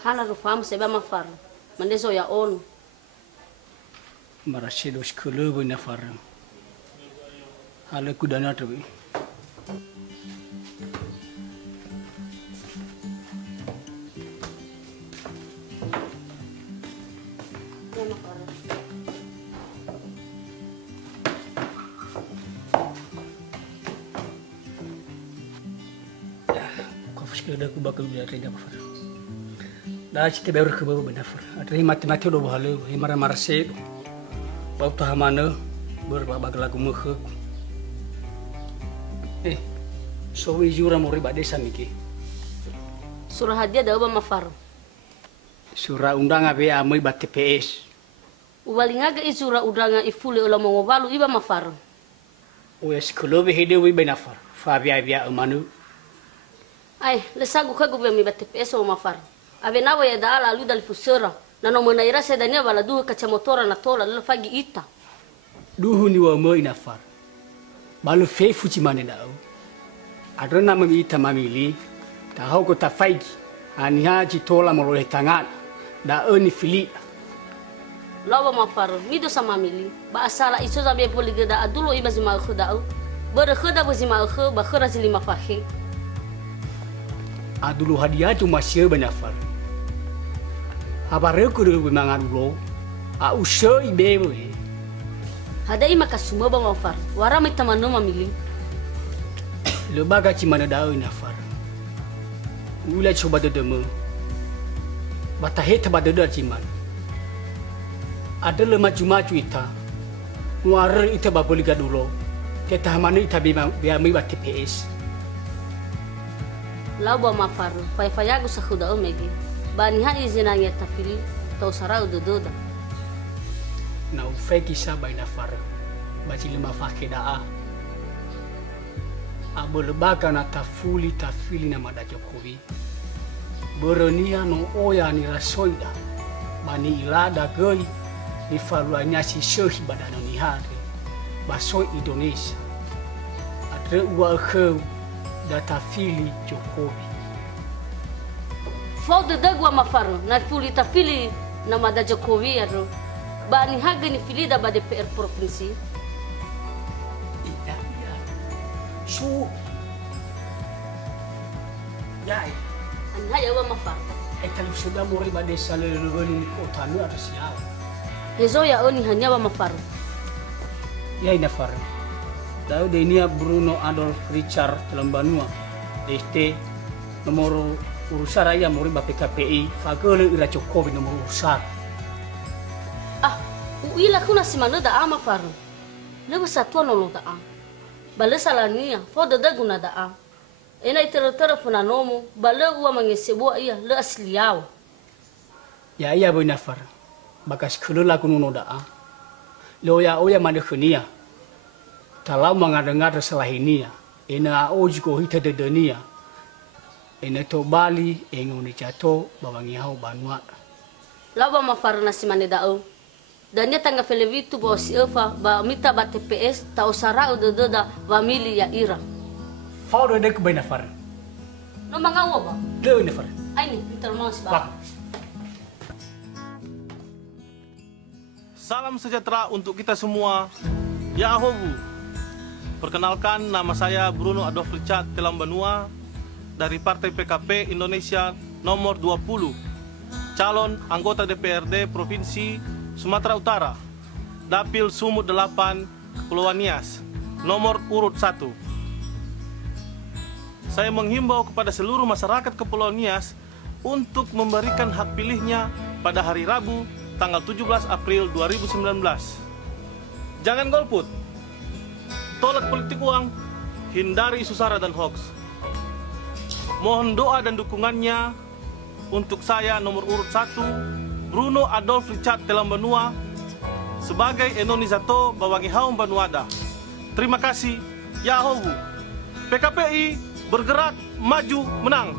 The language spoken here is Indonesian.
Hala rufam seba mafar. Mandeso ya onu. Marasido skulubu na far. Hala kudana tabi. Ada aku bakal biar tidak apa. Dah cita baru ke bawah benar. Ada mati-mati udah bahalu, marah-marah sih. Bau tuh mana berbabak lagu muka. So ijura mau riba desa niki. Surah hadiah dah ubah mafar. Surah undang abe amai bat TPS. Ubalinga ga isura udanga ifule ola mau balu iba mafar. Wes kalau behede wi benafar. Fabia bia amanu. Ai, lesagu kagu be mi batte peso mafar. Ave nawa ya dala alu dal fusura. Nano mona ira se dania bala duhu kacha motora na tola lelo fagi ita. Duhu ni wa mo inafar. Balu fe fuchi mane dau. Adrena mami ita mamili. Ta hau ko ta faigi. Ani haji tola mo rohe tangan. Da ni fili. Lawa mafar, mido sama mili. Ba asala iso zabe poligeda adulo iba zima khudau. Bere khuda bo zima khu ba khura zili mafahi. Adulu hadiah cuma sih benafar. Apa reku dulu memang adulo. A usai bebe. Hadai makasuma ba mafar. Wara mai tamano mamili. Lebaga cima nadau nafar. Ula coba dedemu. Batahe taba dedar ciman. Ada lemaju-maju ita. Nuar ita ba boleh gadulo. Kita hamani ita biami ba TPS. Lawa mafar, fayagu sakhuda omegi. Bani ha izinanya tafili, tau sarau dododa. Na ufeki sabay nafar. Baci lima fakedaa. Abo lebaka na tafili na mada Jokowi. Berenia no oya ni rasoida. Bani ilada goi. Ni faruanya si sohi badano ni hari. Basoi Indonesia. Adre uwa kheu. Data fili Jokowi. Fau de dagwa mafaro na fuli ta fili na mada Jokowi aro. Bani haga ni fili da bade PR provinsi. Iya. Su. Yai. Ani haya wa mafaro. Kalau sudah mau riba desa lelurun kota nu harus siap. Hezo ya oni hanya wa mafaro. Ya ina faro. Tahu dia Bruno Adolf Richard Telambanua, DST nomor urusan raya muri PKPI, fagole ira Jokowi nomor urusan. Ah, uila kuna simano da ama faru. Lebo satua no da am. Bale salania, foda da guna da am. Ena itero funa nomo, bale uwa mangesebo iya le asliao. Ya iya boy nafar. Bakas khulula kuno da am. Lo ya oya mane khunia. Kalau mengadengar salah ini ya, ina ojiko hita de dunia, ina to Bali, engoni jato, bawangi hau banua. Laba mafarna si mane dao, dan dia tangga felevitu bawa si Eva, ba mita ba TPS, tau sarau doda ba mili ya ira. Fau de ke bena far. No mangawa ba? De ne far. Aini, intermos ba. Salam sejahtera untuk kita semua. Ya Ahobu. Perkenalkan, nama saya Bruno Adolf Richard Telambanua dari Partai PKP Indonesia nomor 20, calon anggota DPRD Provinsi Sumatera Utara, Dapil Sumut 8, Kepulauan Nias, nomor urut 1. Saya menghimbau kepada seluruh masyarakat Kepulauan Nias untuk memberikan hak pilihnya pada hari Rabu, tanggal 17 April 2019. Jangan golput. Tolak politik uang, hindari isu sara dan hoax. Mohon doa dan dukungannya untuk saya nomor urut 1, Bruno Adolf Richard Telambanua, sebagai Enonizato Bawangi Haum Banuada. Terima kasih, ya Ahobu. PKPI bergerak, maju, menang.